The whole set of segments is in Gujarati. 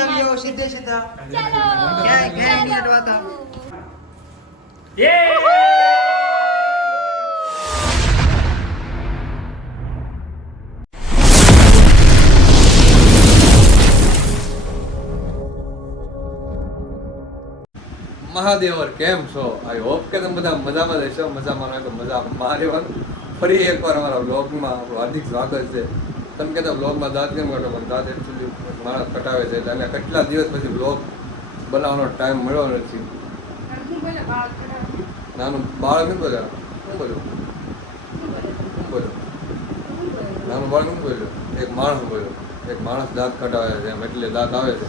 લવ યુ સીધે સીધા. ક્યાંય ક્યાંય નહીં અડવાતા. મહાદેવર કેમ છો? આઈ હોપ કે તમે બધા મજામાં રહેશો. મજામાં રહો તો મજા મહાદેવર ફરી એકવાર અમારા બ્લોગમાં આપણું હાર્દિક સ્વાગત છે. તમે કહેતા બ્લોગમાં દાંત કેમ કાઢો? પણ દાંત એકચ્યુઅલી માણસ કટાવે છે એટલે કેટલા દિવસ પછી બ્લોગ બનાવવાનો ટાઈમ મળ્યો નથી. નાનું બાળક નથી બોલ્યા? શું બોલ્યું? બોલ્યો નાનું બાળક નથી બોલ્યું? એક માણસ બોલ્યો. એક માણસ દાંત કટાવે છે, એમ એટલે દાંત આવે છે.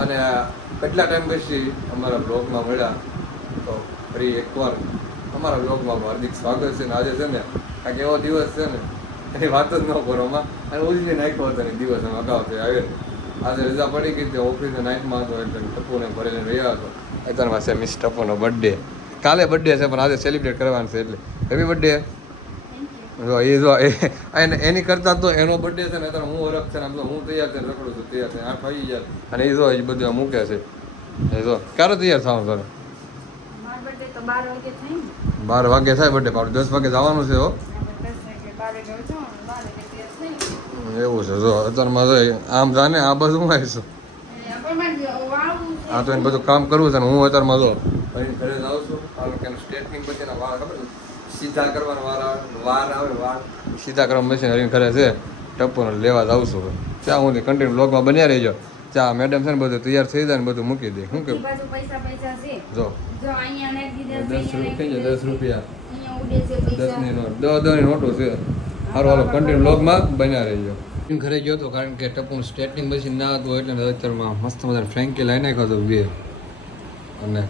અને કેટલા ટાઈમ પછી અમારા બ્લોગમાં મળ્યા? તો ફરી એકવાર અમારા બ્લોગમાં હાર્દિક સ્વાગત છે ને આજે છે ને, કાંઈક એવો દિવસ છે ને એની વાત જ ન કરો અને ઉજવી નાખ્યો હતો ને દિવસ એમ અગાઉથી આવે આજે રજા પડી ગઈ તે ઓફિસે નાઇટમાં હતો એટલે ટપુને ભરીને રહ્યા હતો. અત્યારમાં પાસે મિસ ટપુનો બર્થડે કાલે બર્થડે છે પણ આજે સેલિબ્રેટ કરવાનું છે એટલે. હેપી બર્થડે જો એ જો એને એની કરતા તો એનો બર્થડે છે ને અત્યારે હું ઓળખ છે ને આમ તો હું તૈયાર થઈને રખડું છું તૈયાર થઈને આઠ વાગી જાય અને એ જો એ બધું આ મૂકે છે. એ જો ક્યારે તૈયાર થવાનું તારે? મારો birthday તો બાર વાગે થાય બાર વાગે થાય બર્થડે પાડું દસ વાગે જવાનું છે હો આપણે દસ વાગે બાર વાગે ઉઠવાનું, બાર વાગે તૈયાર થઈ. એવું છે. જો અત્યારમાં જો આમ જાને આ બધું હું આવીશું. આ તો એને બધું કામ કરવું છે ને હું અત્યારમાં જો ઘરે જાઉં છું. કે સ્ટેટનિંગ પછીના વાળ ખબર સીધા કરવાનો વાર આવે વાર આવે વાળ. સીધા કરવા મશીન હરીને ઘરે છે. ટપ્પોને લેવા જાઉં છું. ત્યાં હું કન્ટિન્યુ બ્લોગમાં બન્યા રહીજો. ત્યાં મેડમ છે ને બધું તૈયાર થઈ જાય ને બધું મૂકી દે. શું છે. જો. દસ રૂપિયા દસ રૂપિયા. દસની નોટ. દસની નોટો છે. સારું હાલો કન્ટિન્યુ બ્લોગમાં બન્યા રહીજો. ઘરે ગયો હતો કારણ કે ટપુનું સ્ટેટિંગ મશીન ના હતું એટલે અત્યારમાં મસ્ત મજાનો ફ્રેન્કી લઈ નાખ્યો હતો બે અને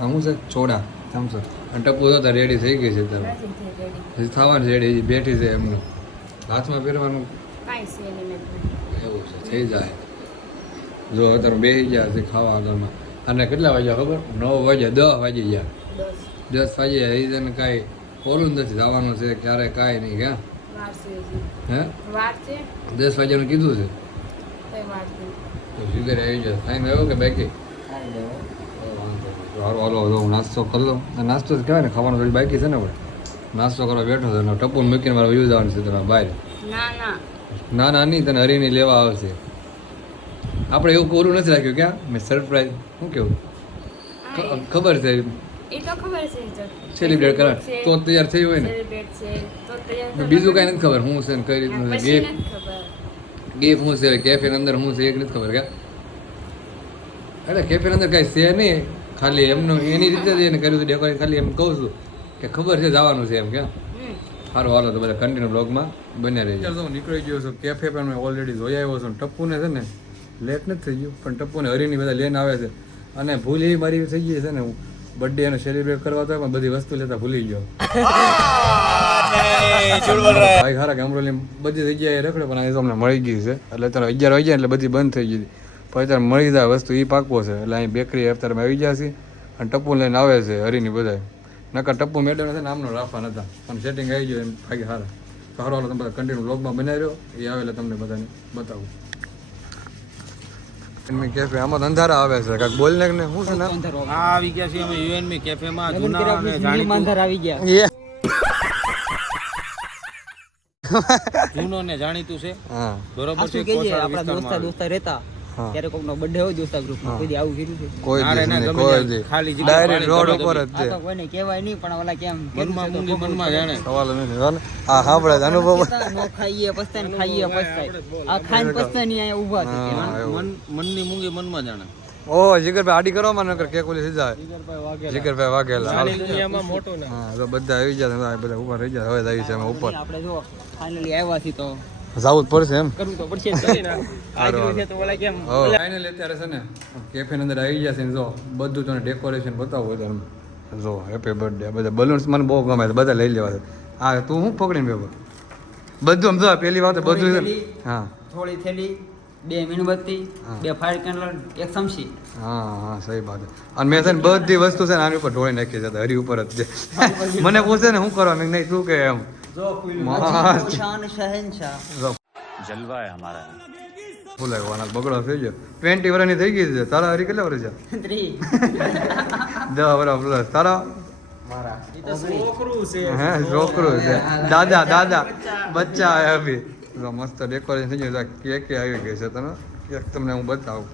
આ શું છે? ચોડા થમ્સઅપ અને ટપુ તો રેડી થઈ ગઈ છે અત્યારે. હજી થવાની રેડી હજી બેઠી છે એમનું. હાથમાં પહેરવાનું? એવું છે થઈ જાય. જો અત્યારે બેસી ગયા છે ખાવા આગળમાં. અને કેટલા વાગ્યા ખબર? નવ વાગ્યા દસ વાગી ગયા. દસ. વાગ્યા એ તને કાંઈ ઓલું જ નથી જવાનું છે ક્યારે કાંઈ નહીં ક્યાં. હે? વાર છે? દસ વાગ્યાનું કીધું છે. કઈ વાર તો શુગર આવી જાય ટાઈમ આવ્યો કે બાકી? હાલો હાલો હાલો હું નાસ્તો કરી લઉં. નાસ્તો જ કહેવાય ને ખાવાનું થોડી બાકી છે ને આપણે નાસ્તો કરવા બેઠો છે ટપુન ટપુને મૂકીને મારે વ્યૂ જવાનું છે તમારા બહાર. ના ના. ના ના નહીં તને હરીની લેવા આવશે. આપણે એવું કોરું નથી રાખ્યું ક્યાં? મેં સરપ્રાઈઝ શું કેવું? ખબર છે? એ તો ખબર છે સેલિબ્રેટ કરા તો તૈયાર થઈ હોય ને? છે, બીજું કાંઈ નથી ખબર. શું છે ને કઈ રીતનું છે? ગેફ ગેફ નથી ખબર. ગિફ્ટ શું છે? કેફે અંદર શું છે? એક નથી ખબર કે? એટલે કેફે અંદર કાંઈ છે નહીં. ખાલી એમનું એની રીતે જ એને કર્યું ડેકોરેટ ખાલી એમ કહું છું કે ખબર છે જવાનું છે એમ કે? સારું હાલો તો બધા કન્ટિન્યુ બ્લોગમાં બન્યા રહી જાય હું નીકળી ગયો છું. કેફે પણ મેં ઓલરેડી જોઈ આવ્યો છું. ટપ્પુને છે ને લેટ નથી થઈ ગયું પણ ટપ્પુને હરીની બધા લેન આવે છે. અને ભૂલ એ મારી થઈ ગઈ છે ને હું બર્થડે એને સેલિબ્રેટ કરવા તો પણ બધી વસ્તુ લેતા ભૂલી ગયો. ભાઈ ખરા કે અમરોલી બધી જગ્યાએ રખડે પણ અહીં તમને મળી ગઈ છે. એટલે અત્યારે અગિયાર વાગ્યા એટલે બધી બંધ થઈ ગઈ. પછી અત્યારે મળી જાય વસ્તુ એ પાકવો છે. એટલે અહીં બેકરી અત્યારે આવી ગયા છે અને ટપ્પુ લઈને આવે છે હરીની બધાય. નકર ટપ્પુ મેડમ નથી નામનો રાખવા નતા પણ સેટિંગ આવી ગયું એમ ભાગે સારા તો સારો હાલો તમે બધા કન્ટિન્યુ બ્લોગમાં બનાવ્યો એ આવે એટલે તમને બધાને બતાવું. કેફે. આમાં અંધારા આવે છે. બોલ ને શું છે આ આવી ગયા છે અમે યુએનમી કેફેમાં જૂના અને જાણીતું. એ જૂનો ને જાણીતું છે. બરોબર છે? આપણા દોસ્તા દોસ્તા રહેતા. ત્યારે કોકનો બર્થડે હોય દોસ્તા ગ્રુપમાં કોઈ દી આવું કીધું છે કોઈ ના ના, કોઈ દી. ખાલી જગ્યા ડાયરેક્ટ રોડ ઉપર જ છે. કોઈને કહેવાય નહીં પણ ઓલા કેમ મનમાં મૂંગી મનમાં જાણે. સવાલ નહીં હા ને? હા અનુભવ. નો ખાઈએ પસ્તાય ખાઈએ પસ્તાય. આ ખાઈને પસ્તાય નહીં અહીંયા ઊભા છે. મન મનની મૂંગી મનમાં જાણે. ઓ જીગરભાઈ આડી કરો માં નકર કે કોલી સીધા. જીગરભાઈ વાઘેલા. હાલો. દુનિયામાં મોટો ને. હા તો બધા આવી ગયા બધા ઉપર રહી ગયા હવે આવી છે અમે ઉપર. આપણે જો ફાઇનલી આવ્યા છીએ તો જવું જ પડશે એમ. કરવું તો પડશે જ કરીને આજનું છે તો ઓલા કેમ? ફાઇનલી અત્યારે છે ને કેફે અંદર આવી ગયા છે જો બધું તને ડેકોરેશન બતાવું હોય તો જો હેપી બર્થડે બધા બલૂન્સ મને બહુ ગમે છે બધા લઈ લેવા છે. હા તું શું પકડીને બધું આમ જો પેલી વાત બધું હા. થોડી થેલી બે મીણબત્તી બે ફાયર કેન્ડલ એક હા હા સહી વાત છે. અને મેં છે ને બધી વસ્તુ છે ને આની ઉપર ઢોળી નાખી છે હરી ઉપર જ છે. મને પૂછે ને શું કરવા નહીં તું કે એમ? જલવા થઈ ગયો છે તારા હરી કેટલા વર્ષ દાદા દાદા બચ્ચા અભી મસ્ત ડેકોરેશન થઈ ગયું. કેક આવી ગયો છે તને? કેક તમને હું બતાવું.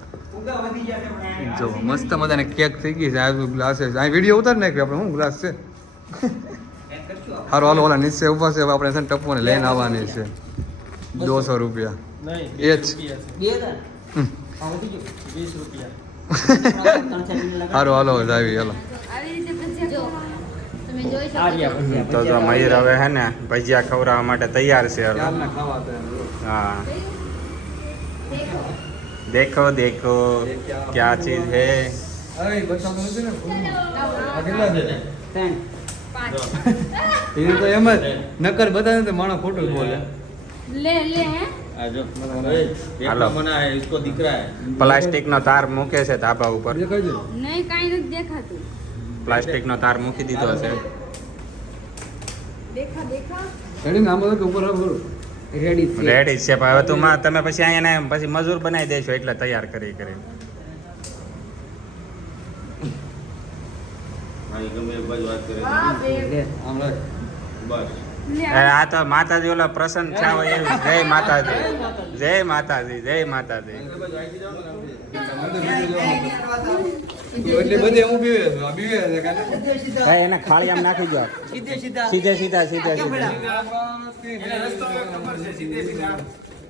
જો મસ્ત મજાને કેક થઈ ગઈ છે. આ ગ્લાસ છે. વીડિયો ઉતાર નાખ્યો આપણે. હું ગ્લાસ છે? હારો હાલો ઓલા નીચે ઊભા છે આપણે છે ને ટપુને લઈને આવવાની છે. દોસો રૂપિયા. એ જ. હારો હાલો આવી હાલો તો જો. ભજીયા. મયુર હવે હે ને ભજીયા ખવડાવવા માટે તૈયાર છે હવે. હા. દેખો. દેખો ક્યા ચીજ હે? એ તો એમ જ. નકર બતાવે તો માણસ ખોટું બોલે. લે લે પ્લાસ્ટિક નો તાર મૂકે છે ધાબા ઉપર. પ્લાસ્ટિક નો તાર મૂકી દીધો છે. રેડી છે. ભાઈ હવે તમે પછી અહીંયા પછી મજૂર બનાવી દેશો એટલે તૈયાર કરી કરીને હા ગમે બાજુ વાત કરે. બસ. આ તો માતાજી ઓલા પ્રસન્ન થયા હોય એવું જય માતાજી. જય માતાજી જય માતાજી. એટલે બધે હું બીવે છું આ બીવે છે કાલે. ભાઈ એને ખાલી આમ નાખી દો. સીધે સીધા. સીધે સીધા.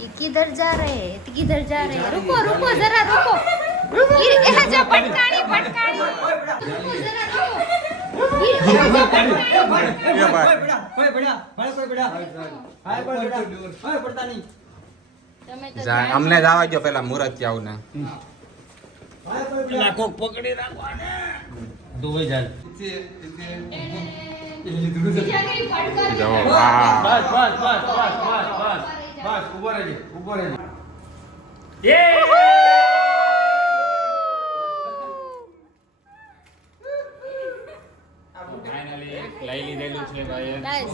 ये किधर जा रहे हैं तो किधर जा रहे हैं रुको रुको जरा रुको ये ये जो पटकानी पटकानी रुको जरा रुको ये ये जो पटकानी એ ભાઈ. પડ્યા, કોઈ પડ્યા, ભાઈ કોઈ પડ્યા. હાય કોઈ પડ્યા. હાય પડતા નહીં. તમે તો જા, જાણો અમને જવા દો પેલા મુહૂર્ત આવું ને હાય કોઈ પડ્યા. કોક પકડી રાખવાને દુબઈ જાય બીજાની પટકાની જો હા બસ બસ બસ બસ બસ બસ ઊભો રહેજે ઊભો રહેજે. લઈ લીધેલું છે ભાઈ Nice.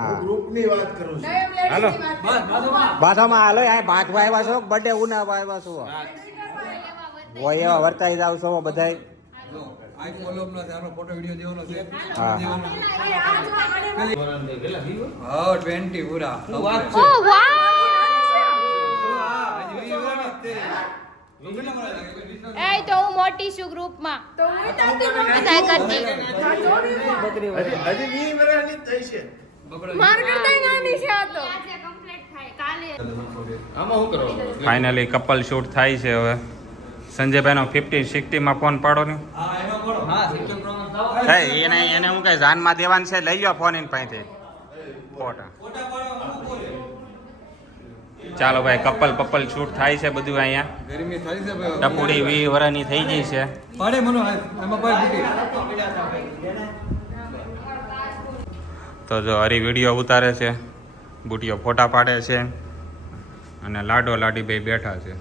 છે. હાલો. વાત બસ બાજુમાં. બાથામાં હાલો આ ભાગવા આવ્યા છો? બર્થડે ઉનાવા આવ્યા છો? હોય એવા વર્તાઈ જાવ છો બધાય? જો આ ફોલો અપ નથી આનો ફોટો વિડિયો દેવાનો છે. હા. દેવાનો. કેટલા વીવો? હા. 20 પૂરા. શું વાત છે? Wow! હા હજી વીસ વર્ષની જ તે. એ તો હું મોટી છું ગ્રુપમાં તો હું કરતી છે. આ તો. આમાં શું કરવાનું ફાઇનલી કપલ શૂટ થાય છે હવે. સંજયભાઈનો ફિફ્ટી સિક્સટીમાં ફોન પાડો ને. હા એનો સિક્સટી એને એને હું કઈ જાનમાં દેવાનું છે લઈ લો ફોન એની પાસેથી. ફોટા. ફોટા પાડો હું બોલે? ચાલો ભાઈ કપલ પપલ શૂટ થાય છે બધું અહીંયા. ગરમી છે ભાઈ. ટપુડી વી વરાની થઈ ગઈ છે. પડે મનો એમાં ફૂટી તો જો હરી વીડિયો ઉતારે છે બુટીઓ ફોટા પાડે છે અને લાડો લાડી ભાઈ બેઠા છે.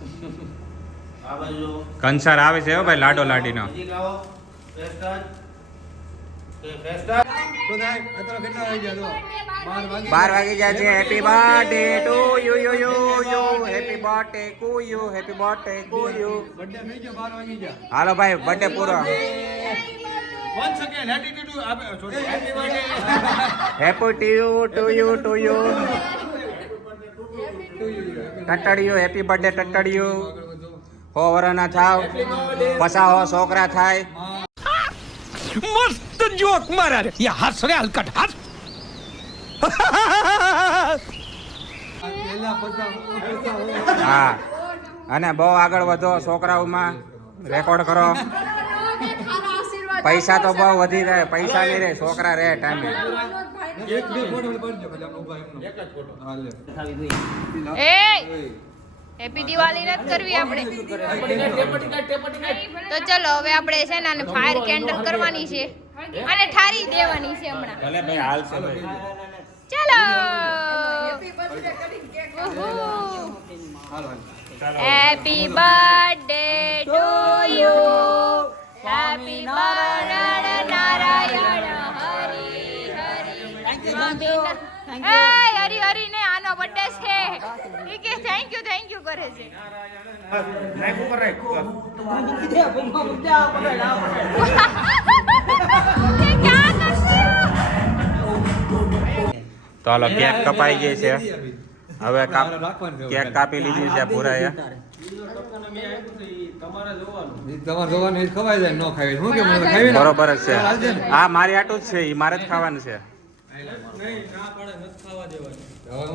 કંસાર આવે છે હો ભાઈ લાડો લાડીનો. જો બાર વાગી જાય ગયા છે. Happy birthday to you you you you happy birthday to you happy birthday to you birthday થઈ જો બાર વાગી ગયા. હાલો ભાઈ બર્થડે પૂરો. વન સેકન્ડ હેપી ટુ આપે છોડી happy birthday. Happy to you to you to you ટટડિયું હેપી બર્થડે ટટડિયું હો વરના થાવ પસા હો છોકરા થાય. મસ્ત જોક મારા રે. યા હસ રે હલકટ હસ હા. અને બહુ આગળ વધો છોકરાઓમાં. રેકોર્ડ કરો. પૈસા તો બહુ વધી રહે પૈસા નહીં રહે છોકરા રહે ટાઈમે. એક બે ફોટો પડજો ખાલી આપણે ઊભા એમનો. એક જ ફોટો. હા લે એ! હેપી દિવાળી નથી કરવી આપણે. તો ચલો હવે આપણે છે ને આને ફાયર કેન્ડલ કરવાની છે. અને ઠારી દેવાની છે હમણાં. ભલે ભાઈ હાલ છે ચલો! Happy birthday to you happy thank you. હરી you. Hey, હરી હરી ને આનો બર્થડે છે. ઈ કે થેન્ક યુ થેન્ક યુ કરે છે. તે ક્યાં કરશે તો હાલો કેક કપાઈ ગઈ છે. હવે કેક કાપી લીધી છે પૂરાએ જાય બરોબર જ છે હા મારી આટું જ છે એ મારે જ ખાવાનું છે.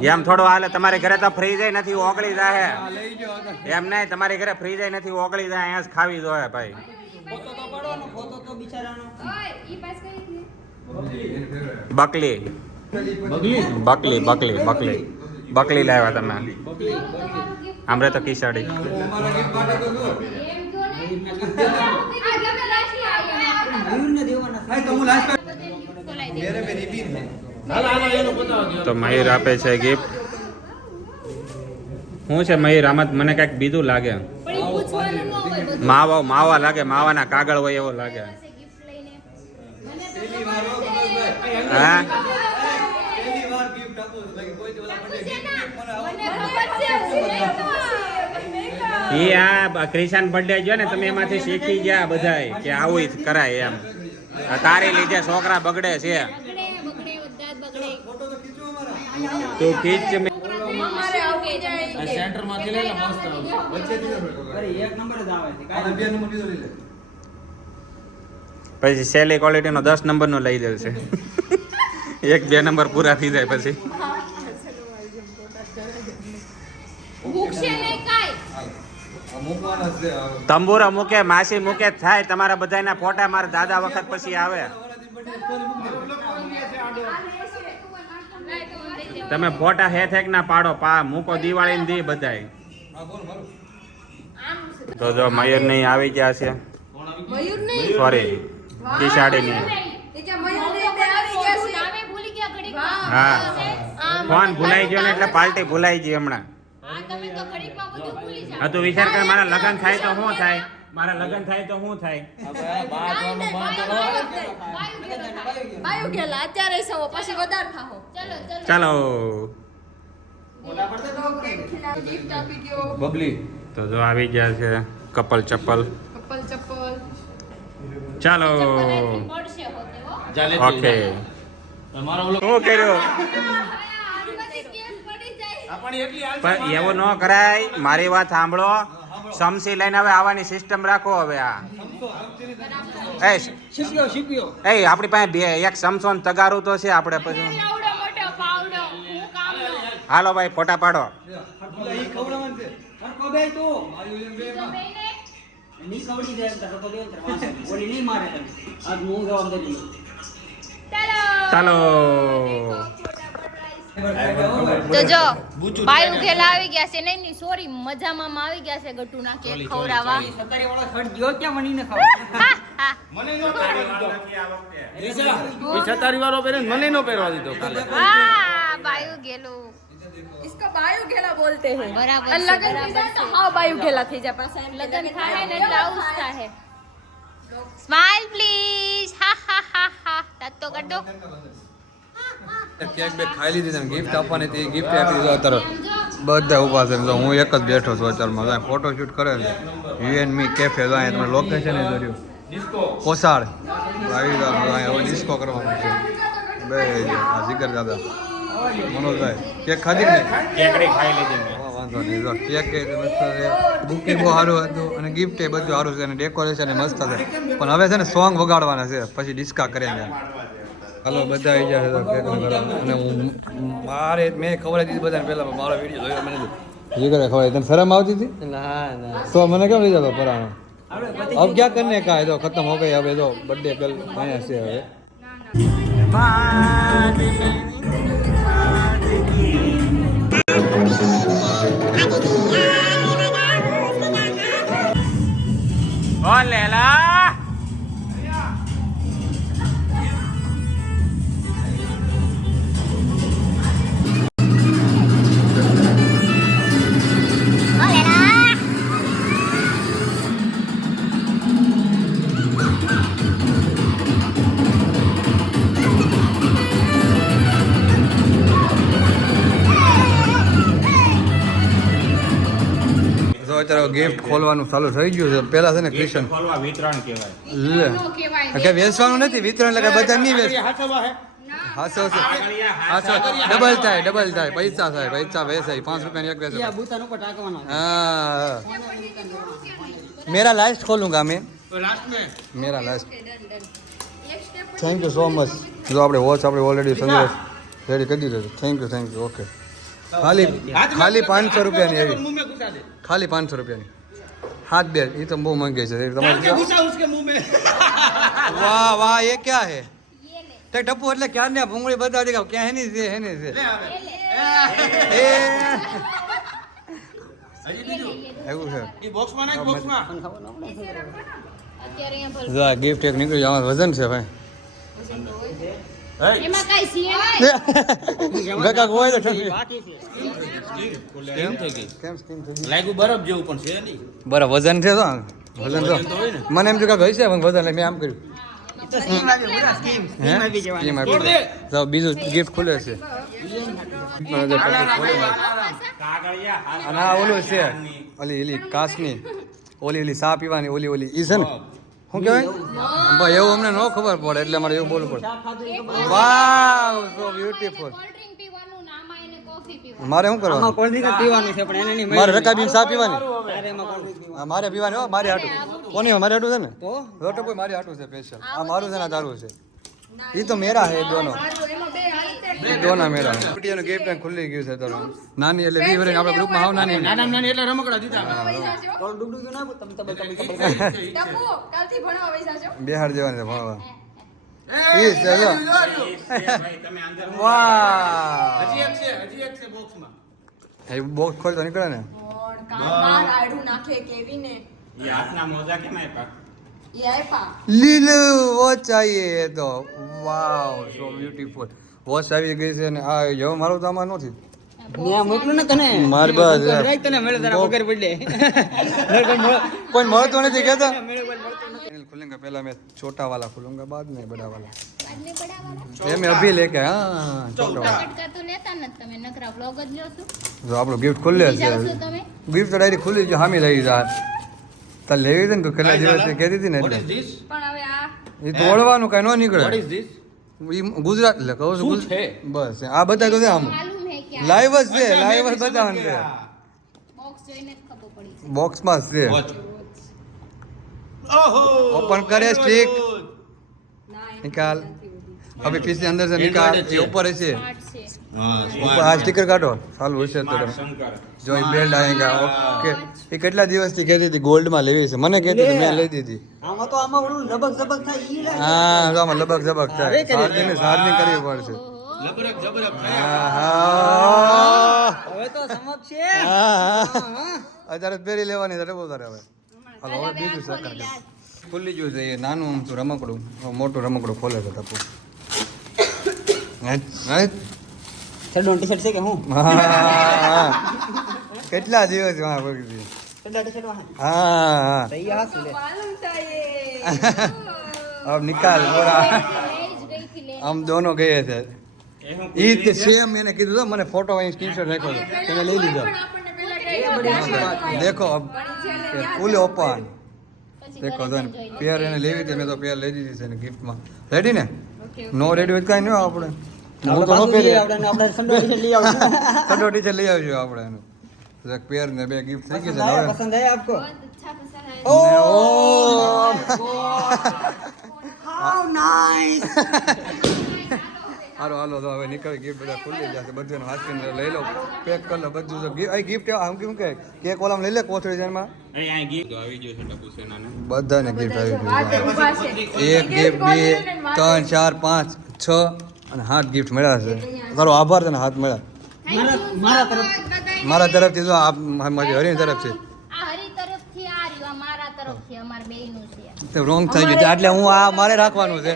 એમ થોડું હાલે તમારી ઘરે તો ફ્રીજ નથી ઓગળી જાય. એમ નહીં તમારી ઘરે ફ્રી જાય નથી ઓગળી જાય અહીંયા જ ખાવી દો ભાઈ. બકલી. બકલી. બકલી? બકલી બકલી લાવ્યા તમે. આમરે તો કી સાડી તો મયુર આપે છે ગિફ્ટ શું છે મયુર? આમાં મને કંઈક બીજું લાગે. માવા માવા લાગે. માવાના કાગળ હોય એવો લાગે. હા? એ આ ક્રિશાન બર્થડે જો ને તમે એમાંથી શીખી ગયા બધાય કે આવું કરાય એમ. તારી લીધે છોકરા બગડે છે. તો ખીચો પછી સેલી ક્વોલિટીનો દસ નંબરનો લઈ જશે એક બે નંબર પૂરા થઈ જાય પછી. તંબુરો મૂકે માસી મૂકે થાય તમારા બધાના ફોટા મારા દાદા વખત પછી આવે. તમે ફોટા હે થેક ના પાડો પા મૂકો દિવાળી ને દી બધાય. તો જો મયુર નહીં આવી ગયા છે. સોરી કિશાડી ની નામે ભૂલી ગયા ઘડીકમાં. હા. આમ. ફોન ભૂલાઈ ગયો ને એટલે પાર્ટી ભૂલાઈ ગઈ હમણાં. હા, તો વિચાર કર મારા લગ્ન થાય તો શું થાય? મારા લગ્ન થાય તો શું થાય? બાયું અત્યારે સવો પછી વધારે થાહો. ચલો ચલો. ચાલો. ગિફ્ટ આપી ગયો? બબલી. તો જો આવી ગયા છે કપલ ચપ્પલ. કપલ ચપ્પલ. ચાલો. ઓકે. તમારો ઓલો શું કર્યું આરતી કેમ પડી જાય આપણી એટલી હાલ પણ એવું ન કરાય મારી વાત સાંભળો સમસી લઈને હવે આવવાની સિસ્ટમ રાખો હવે આ એ શીપ્યો શીપ્યો એ આપણી પાસે બે એક સમસો ને તગારું તો છે આપણે પછી આવડો મોટો પાવડો હું કામનો હાલો ભાઈ ફોટા પાડો ચાલો તો જો બાયું ઘેલા આવી ગયા છે નહીં નહીં સોરી મજામાં આવી ગયા છે ગટુના કેક ખવડાવવા સતારી વાળો શર્ટ ગયો ક્યાં મને ને ખાવ મને નો પહેરવા દીધો એ છતારી વાળો પહેરે ને મને નો પહેરવા દીધો કાલે હા બાયું ગેલું इसका बायू घेला बोलते हैं બરાબર और છે, लगन બરાબર થઈ જાય તો છે. હા બાયુ ઘેલા થઈ જાય પાછા એમ લગન થાય ને એટલે આવું જ થાય સ્માઈલ પ્લીઝ હા હા હા હા દાંત તો કાઢો કેક બેક ખાઈ લીધી ને ગિફ્ટ આપવાની હતી. ગિફ્ટ આપી દીધો અત્યારે. બધા ઊભા છે હું એક જ બેઠો છું અત્યારમાં. ફોટો શૂટ કરે છે. યુ એન મી કેફે ત્યાં તમે લોકેશન એ જોયું કોસાડ આવી અહીંયા હવે ડિસ્કો કરવાનો છે બે આ જીગર દાદા. મનોજભાઈ કેક ખાધી ને કેકડી ખાઈ લીધી વાંધો નહીં. જો કેક એ મસ્ત છે. બુકિંગ બહુ સારું હતું અને ગિફ્ટ એ બધું સારું છે અને ડેકોરેશન એ મસ્ત છે. પણ હવે છે ને સોંગ વગાડવાના છે. પછી ડિસ્કા કર્યા હાલો બધા આવી ગયા છે તો કેક વગાડવા. અને હું મારે મેં ખબર દીધી બધાને પહેલા મારો વિડીયો જોયો મને જીગરે ખબર તને શરમ આવતી હતી ના ના તો મને કેમ લીધો હતો પરાણો अब क्या करने का है तो खत्म हो गई अब ये तो बर्थडे कल અહીંયા છે હવે અત્યારે ગિફ્ટ ખોલવાનું ચાલુ થઈ ગયું છે. પહેલા છે ને ક્રિશન ખોલવા વિતરણ કે વેચવાનું નથી? વિતરણ એટલે બધા નહીં વેચ. હાસો હાસો ડબલ થાય ડબલ થાય. પૈસા થાય પૈસા વેસાય પાંચ રૂપિયા એક વેસે હા. મેરા લાસ્ટ ખોલુંગા મેં. મેરા last thank you so much જો આપણે વોચ આપણે ઓલરેડી સંગ્રહ રેડી કરી દીધો thank you thank you okay ખાલી ખાલી પાંચસો રૂપિયાની આવી ખાલી પાંચસો રૂપિયાની હાથ બે એ તો બહુ માંગે છે તમારે વાહ વાહ એ ક્યાં હે તે ટપ્પુ એટલે ક્યાં ને ભૂંગળી બધા દેખાવ ક્યાં હેની છે હેની છે એવું છે ગિફ્ટ એક નીકળી જવાનું વજન છે ભાઈ હોય તો ગઈ ગઈ? લાગ્યું બરફ જેવું પણ છે નહીં. બરાબર વજન છે તો. વજન તો મને એમ કે છે પણ વજન મેં આમ કર્યું. બીજું ગિફ્ટ ખુલે છે. અને આ ઓલું છે ઓલી ઓલી કાશની ઓલી ઓલી સા પીવાની ઓલી ઓલી. ઈ છે ને? શું કહેવાય? ભાઈ એવું અમને ન ખબર પડે એટલે મારે એવું બોલવું પડે. Wow so beautiful cold drink પીવાનું ને આમાં એને કોફી પીવાનું મારે શું કરવાનું કોલ્ડ ડ્રિંક પીવાનું છે પણ એને નહીં મારે રકાબી સા પીવાની. આ મારે પીવાની હો મારે હાટું. કોની મારે હાટું છે ને? તો રોટો કોઈ મારી હાટું છે સ્પેશિયલ આ મારું છે ને તારું છે. એ તો મેરા હે દોનો દોના મેરા પટીયાનો ગેપ ટાઈમ ખુલ્લી ગયું છે તો નાની એટલે વી વરે આપણે ગ્રુપમાં આવ નાની નાના નાની એટલે રમકડા દીધા. તો ડુગડુ ગયો ના તમે તમે ડબુ કાલથી ભણવા વઈ જાજો. બિહાર જવાની છે ભણવા. એ ચાલો ખોલ તો નીકળે ને? લીલું વો ચાહીએ તો. વાવ સો બ્યુટીફુલ વોચ આવી ગઈ છે ને આ જો મારું તો આમાં નથી ત્યાં મોકલું ને તને માર બસ યાર. રાખ તને મળે તારા વગર પડે કોઈ મળતો નથી કેતો खुलेंगे पहला मैं छोटा वाला खोलूंगा बाद में बड़ा वाला આજને બડાવાળા ये मैं अभी लेके हाँ छोटा वाला કટકા તો લેતા નથી તમે નકરા vlog જ લ્યો છો જો આપણું ગિફ્ટ ખુલ્લે ભૂલી જાઓ છે છો તમે ગિફ્ટ તો ડાયરેક્ટ ખુલ્લી જો હામી લઈ જા તાર લેવી હતી ને તું કેટલા દિવસથી કહેતી હતી ને વોટ એટલે ઇઝ ધીસ પણ હવે આ એ તો ઓળવાનું કઈ ન વોટ નીકળે ઇઝ ધીસ ઈ ગુજરાત એટલે કહું છું છે? બસ આ બધા તો આમ. લાઈવ જ છે લાઈવ જ બતાવવાનું છે. બોક્સમાં છે. ઓપન કરે સ્ટીક નિકાલ. હવે પીસની અંદર છે નિકાલ. એ ઉપર છે. ઉપર આ સ્ટીકર કાઢો. ચાલુ હશે તો જો બેલ્ટ આएगा ઓકે એ કેટલા દિવસથી કહેતી હતી ગોલ્ડમાં લેવી છે? મને કહેતી હતી મેં લઈ દીધી. આમાં તો આમાં ઓલું લબક ઝબક થાય ઈ હા આમાં લબક ઝબક થાય. ચાર્જિંગ ને ચાર્જિંગ કરવી પડશે. લબરક જબરક હા, હા. હવે તો સમક છે. હા, હા. અત્યારે જ પહેરી લેવાની છે બહુ તારે હવે. હાલો હવે બીજું સરકાર ખુલ્લી ગયું છે એ નાનું આમથું રમકડું. મોટું રમકડું ખોલે છે ટપુ. Hat, hat. છેડો ટી શર્ટ છે કે હું હા. કેટલા દિવસ વાં પડી હતી ચડ્ડા ટી-શર્ટ વાહન. हाँ हाँ તો ઈ હાસુ લે. अब निकाल बोला લઈ જ ગઈ થી લઈને. हम दोनों गए थे ઈ જ સેમ મેને કીધું તો મને ફોટો અહીં સ્ક્રીનશોટ રાખ્યો છે તમે લઈ લીધો દેખો અબ ફૂલ ઓપન પછી દેખો ઘરે તો જઈને જોઈ લો. પેર એને લેવી હતી મેં તો પેર લઈ દીધી છે ને ગિફ્ટમાં રેડી ને નો રેડી હોય તો કાંઈ ન હોય આપણે હું તો ન આપણે લઈ આવજો આપણે એનું. પેર ને બે ગિફ્ટ થઈ ગઈ છે હવે. પસંદ આયા આપકો? તો હવે નીકળી ગિફ્ટ બધા ખુલ્લી જશે. બધાને હાથ કરીને લઈ લો. પેક કરી લો બધું તો ગિફ્ટ ગિફ્ટ આમ કેમ કે કેક ઓલામ લઈ લે કોથળી જણમાં બધાને ગિફ્ટ આવી ગયું એક ગિફ્ટ બે ત્રણ ચાર પાંચ છ અને હાથ ગિફ્ટ મળ્યા છે. તારો આભાર તને હાથ મળ્યા. મારા મારા તરફ મારા તરફથી જો આપ મારી હરિની તરફથી. આ હરી તરફથી આ રહ્યું આ મારા તરફથી અમાર બેયનું છે. તે રોંગ થઈ ગયું એટલે હું આ મારે રાખવાનું છે.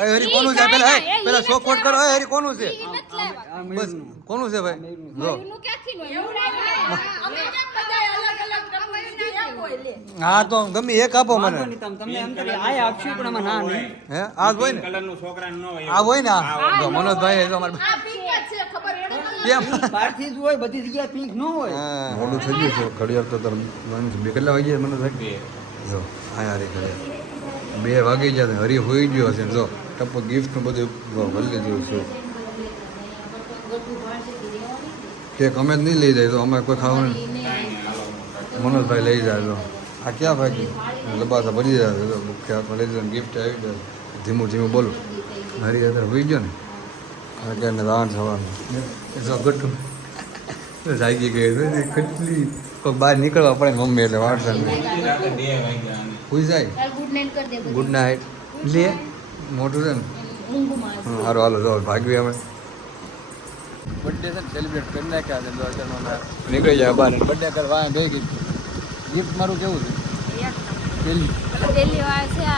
અરે હરી કોનું છે? પેલા એ, પેલા શો કોટ કરો. હરી કોનું છે. બસ કોનું છે ભાઈ? જો હા તો ગમે એક આપો મને. તમને એમ આપશું પણ ના નહીં. હે? આ હોય ને? કલરનું છોકરાને ન હોય આ હોય ને આ? જો મનોજભાઈ એ તો અમારે આ pink જ છે ખબર એને બહારથી જ હોય બધી જગ્યાએ પિંક ન હોય. મોડું થઈ ગયું છે ઘડિયાળ તો તાર બે કેટલા વાગ્યા મનોજભાઈ? જો હા હરી ઘડિયાળ. બે વાગી ગયા છે. હરી હોઈ ગયો હશે જો ટપ્પો ગિફ્ટ બધું વલ્લી ગયું છે. કેક અમે જ નહીં લઈ જાય તો અમે કોઈ ખાવાનું. મનોજભાઈ લઈ જાય આ ક્યાં ભાગી? લબાસા ભરી જાય તો. ક્યાંક લઈ જાય ગિફ્ટ આવી જાય ધીમું ધીમું બોલું. મારી અંદર હોઈ ગયો ને. અત્યારે રાણ થવાનું ગટું ગઈ છે. કેટલી કોઈ બહાર નીકળવા પડે મમ્મી એટલે અને હોઈ જાય. ગુડ નાઇટ લે. મોટું છે ને. હારું, હાલો, જો, ભાગવી અમે બર્થડે છે સેલિબ્રેટ કરી નાખ્યા છે નીકળી જાય બહાર. બર્થડે કરવા બે ગિફ્ટ મારું કેવું છે? પેલી દિલ્હી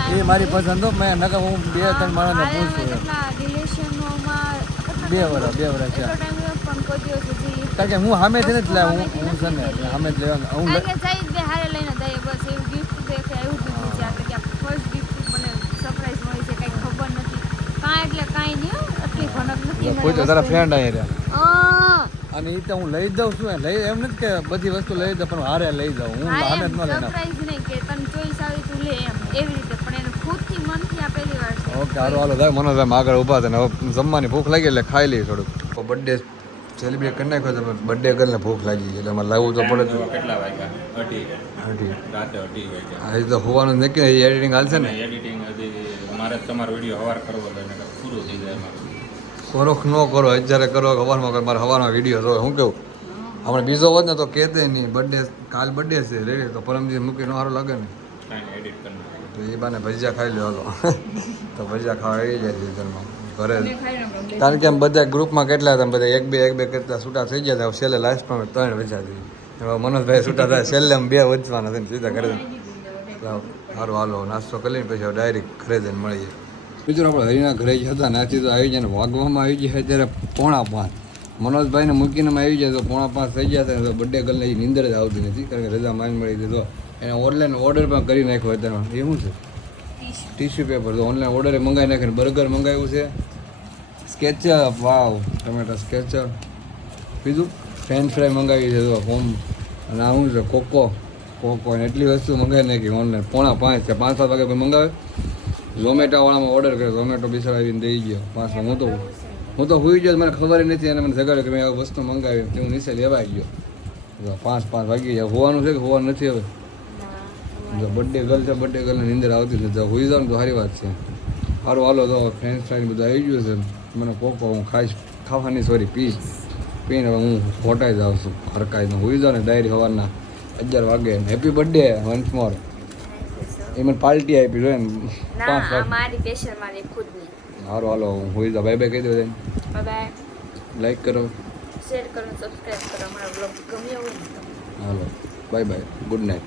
છે એ મારી પસંદ મેં નકર હું બે ત્રણ માણસને પૂછું બે વર્ષ બે વર્ષ છે. કારણ કે હું સામે નથી જ હું હું છે ને સામે જ લેવાનું હું કોઈ કે હારે લઈને દઈએ બસ એવું ગિફ્ટ તો કે આવ્યું જ નથી જ્યાં કે ફર્સ્ટ ગિફ્ટ મને સરપ્રાઈઝ મળી છે કંઈ ખબર નથી. કાંઈ એટલે કાંઈ નહીં હો. આટલી ભણક નથી તારા ફ્રેન્ડ આવી રહ્યા. અને એ તો હું લઈ દઉં છું લઈ એમ નથી કે બધી વસ્તુ લઈ દઉં પણ હારે લઈ જાઉં. હું હા જ ન સરપ્રાઈઝ નહીં કે તને ચોઈસ આવી તું લે એમ. એવી રીતે. પણ એને ખુદથી મનથી આ પહેલી વાર છે. ઓકે હારું હાલો થાય મનોજ આગળ ઊભા છે ને હવે જમવાની ભૂખ લાગી એટલે ખાઈ લઈએ થોડુંક. બર્થડે સેલિબ્રેટ કરી નાખ્યો તો બર્થડે કરીને ભૂખ લાગી એટલે અમારે લાવવું તો પડે. કેટલા વાગ્યા? અઢી. અઢી. રાતે અઢી વાગ્યા. આજે તો હોવાનું નક્કી. એડિટિંગ હાલશે ને? એડિટિંગ હજી મારે તમારો વીડિયો હવાર કરવો એટલે પૂરો થઈ જાય મારું ન કરો અત્યારે કરો હવારમાં કરો મારે હવારમાં વીડિયો જોવે. હું કેવું? આપણે બીજો હોત ને તો કહેતે નહીં બર્થડે કાલ બર્થડે છે રેડી. તો પરમજી મૂકી નો સારું લાગે ને. કરી. તો એ બાને ભજીયા ખાઈ લો હાલો. તો ભજીયા ખાવા આવી જાય સિઝનમાં ઘરે કારણ કે આમ બધા ગ્રુપમાં કેટલા હતા બધા એક બે એક બે કરતા છૂટા થઈ ગયા હતા. છેલ્લે લાસ્ટમાં ત્રણ ભજીયા થઈ એમાં મનોજભાઈ છૂટા થાય. છેલ્લે આમ બે વચવાના થઈને સીધા ઘરે સારું હાલો નાસ્તો કરીને પછી હવે ડાયરેક્ટ ઘરે જઈને મળીએ. બીજું આપણે હરિના ઘરે જ હતા નાથી તો આવી જાય વાગવામાં આવી જાય ત્યારે પોણા પાંચ. મનોજભાઈને મૂકીને આવી જાય તો પોણા પાંચ થઈ જતા તો બર્થડે ગર્લને એ નીંદર જ આવતી નથી કારણ કે રજા માન મળી દીધો એને ઓનલાઈન ઓર્ડર પણ કરી નાખ્યો અત્યારે. એ શું છે? ટીશ્યુ પેપર તો ઓનલાઈન ઓર્ડરે મંગાવી નાખીને બર્ગર મંગાવ્યું છે. સ્કેચઅપ વાવ ટમેટા સ્કેચઅપ બીજું? ફ્રેન્ચ ફ્રાય મંગાવી છે તો હોમ અને આ શું છે? કોકો કોકો એટલી વસ્તુ મંગાવી નાખી ઓનલાઈન પોણા પાંચ છે. પાંચ સાત વાગે પછી મંગાવે? ઝોમેટોવાળામાં ઓર્ડર કર્યો. ઝોમેટો બિસાડ આવીને દઈ ગયો. પાંચ હું તો હું તો હોઈ ગયો મને ખબર નથી. અને મને જગાડ્યો કે મેં આ વસ્તુ મંગાવી. તે હું નીચે લેવા ગયો. પાંચ પાંચ વાગી ગયા. હોવાનું છે કે હોવાનું નથી હવે? જો બર્થડે ગર્લ છે બર્થડે ગર્લને નીંદર આવતી નથી. જો હોઈ જાઉં તો સારી વાત છે. સારું હાલો તો ફ્રેન્ચ ફ્રાઈન બધું આવી ગયું છે. મને કોકો હું ખાઈશ. ખાવાની સોરી પીશ. પીને હવે હું ફોટાઈ જાઉં છું. હરકાઈ હોઈ જાઉં ને ડાયરી હવારના અગિયાર વાગે. હેપી બર્થડે વન્સ મોર એ મને પાર્ટી આપી જોઈએ ને મારી મારી ખુદની. સારું હાલો હું હોય બાય બાય કહી દો બાય લાઈક કરો. શેર કરો સબસ્ક્રાઈબ કરો. અમારો બ્લોગ ગમ્યો હોય હાલો. Bye bye good night